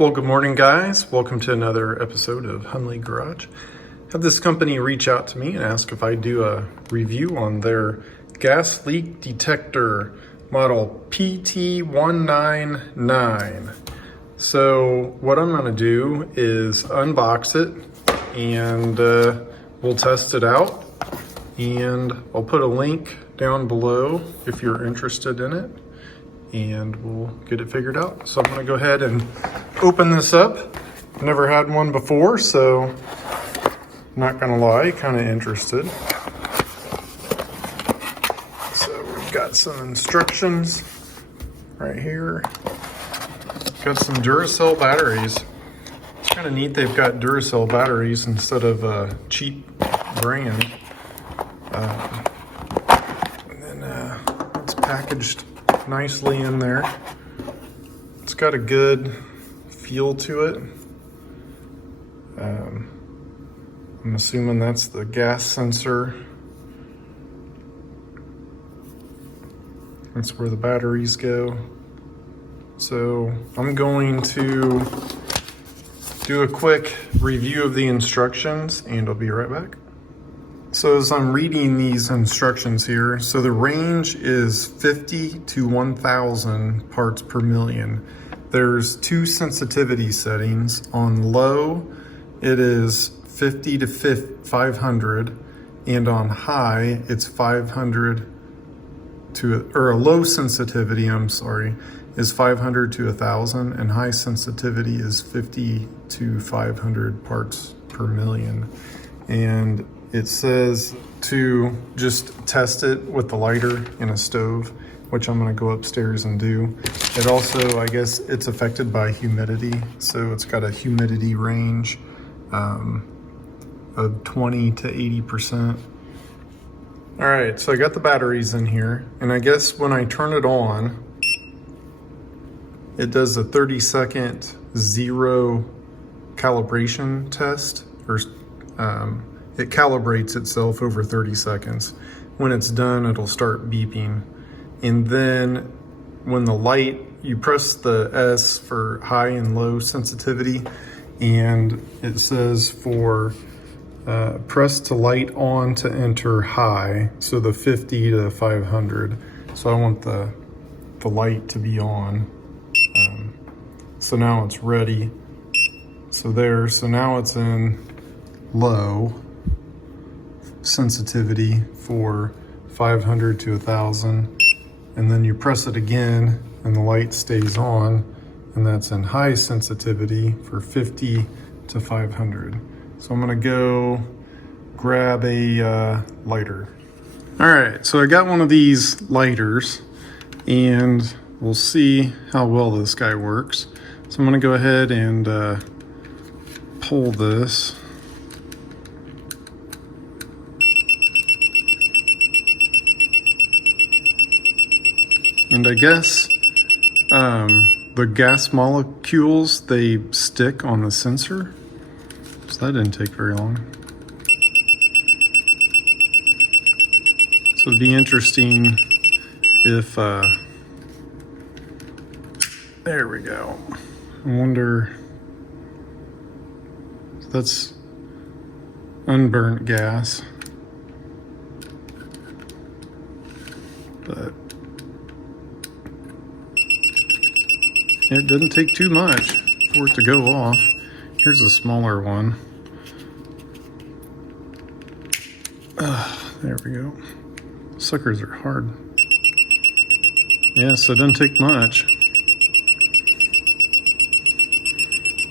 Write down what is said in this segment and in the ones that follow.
Well, good morning, guys. Welcome to another episode of Hunley Garage. Had this company reach out to me and ask if I do a review on their gas leak detector model PT199. So what I'm going to do is unbox it and we'll test it out. And I'll put a link down below if you're interested in it, and we'll get it figured out. So I'm gonna go ahead and open this up. Never had one before, so not gonna lie, kind of interested. So we've got some instructions right here. Got some Duracell batteries. It's kind of neat they've got Duracell batteries instead of a cheap brand. And then it's packaged nicely in there. It's got a good feel to it. I'm assuming that's the gas sensor. That's where the batteries go. So I'm going to do a quick review of the instructions and I'll be right back. So as I'm reading these instructions here, so the range is 50 to 1000 parts per million. There's two sensitivity settings. On low, it is 50 to 500, and on high, it's 500 to, or a low sensitivity, is 500 to 1000, and high sensitivity is 50 to 500 parts per million. And it says to just test it with the lighter in a stove, which I'm gonna go upstairs and do. It also, I guess it's affected by humidity. So it's got a humidity range of 20 to 80%. All right, so I got the batteries in here, and I guess when I turn it on, it does a 30-second zero calibration test, or it calibrates itself over 30 seconds. When it's done, it'll start beeping. And then when the light, you press the S for high and low sensitivity, and it says for press to light on to enter high, so the 50 to 500. So I want the light to be on. So now it's ready. So now it's in low sensitivity for 500 to 1000, and then you press it again and the light stays on, and that's in high sensitivity for 50 to 500. So I'm gonna go grab a lighter. All right, so I got one of these lighters and we'll see how well this guy works. So I'm gonna go ahead and pull this. And I guess the gas molecules, they stick on the sensor. So that didn't take very long. So it'd be interesting if, there we go. I wonder if that's unburnt gas. But it didn't take too much for it to go off. Here's a smaller one. There we go. Suckers are hard. Yeah, so it doesn't take much.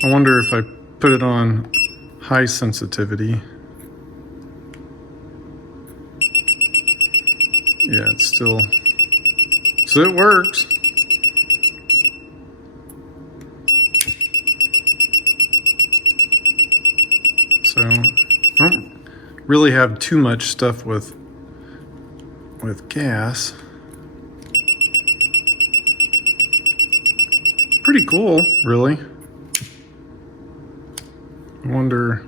I wonder if I put it on high sensitivity. Yeah, it's still, so it works. So I don't really have too much stuff with gas. Pretty cool, really. I wonder,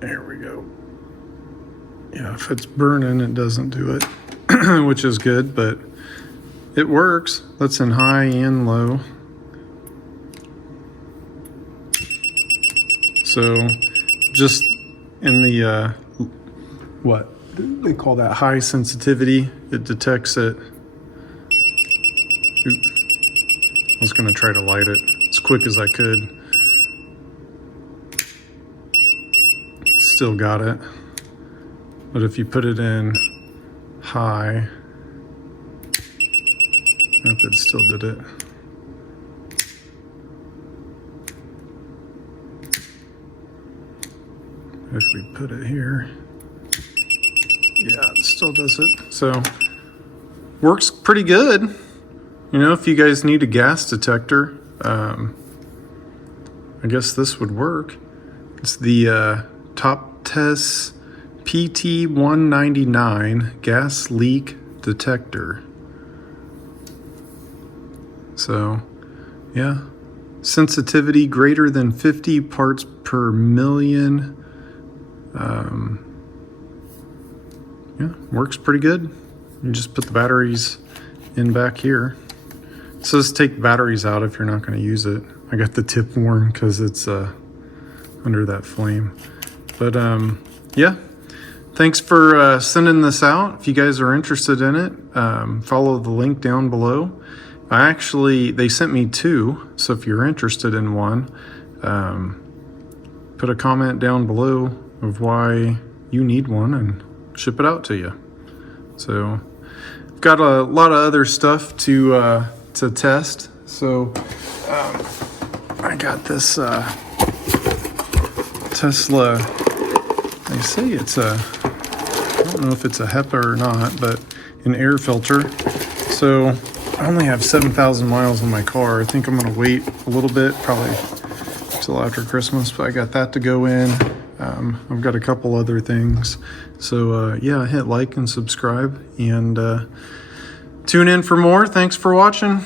there we go. Yeah, if it's burning, it doesn't do it, which is good, but it works. That's in high and low. So just in the, what they call that high sensitivity, it detects it. Oop. I was gonna try to light it as quick as I could. Still got it. But if you put it in high, nope, it still did it. If we put it here, yeah, it still does it. So works pretty good. You know, if you guys need a gas detector, I guess this would work. It's the Toptes PT199 gas leak detector. So, yeah, sensitivity greater than 50 parts per million. Yeah, works pretty good. You just put the batteries in back here. It says take batteries out if you're not going to use it. I got the tip warm because it's under that flame. But yeah, thanks for sending this out. If you guys are interested in it, follow the link down below. They sent me two, so if you're interested in one, put a comment down below of why you need one and ship it out to you. So I've got a lot of other stuff to test. So I got this Tesla. They say it's I don't know if it's a HEPA or not, but an air filter. So I only have 7,000 miles on my car. I think I'm gonna wait a little bit, probably till after Christmas, but I got that to go in. I've got a couple other things. So yeah, hit like and subscribe and tune in for more. Thanks for watching.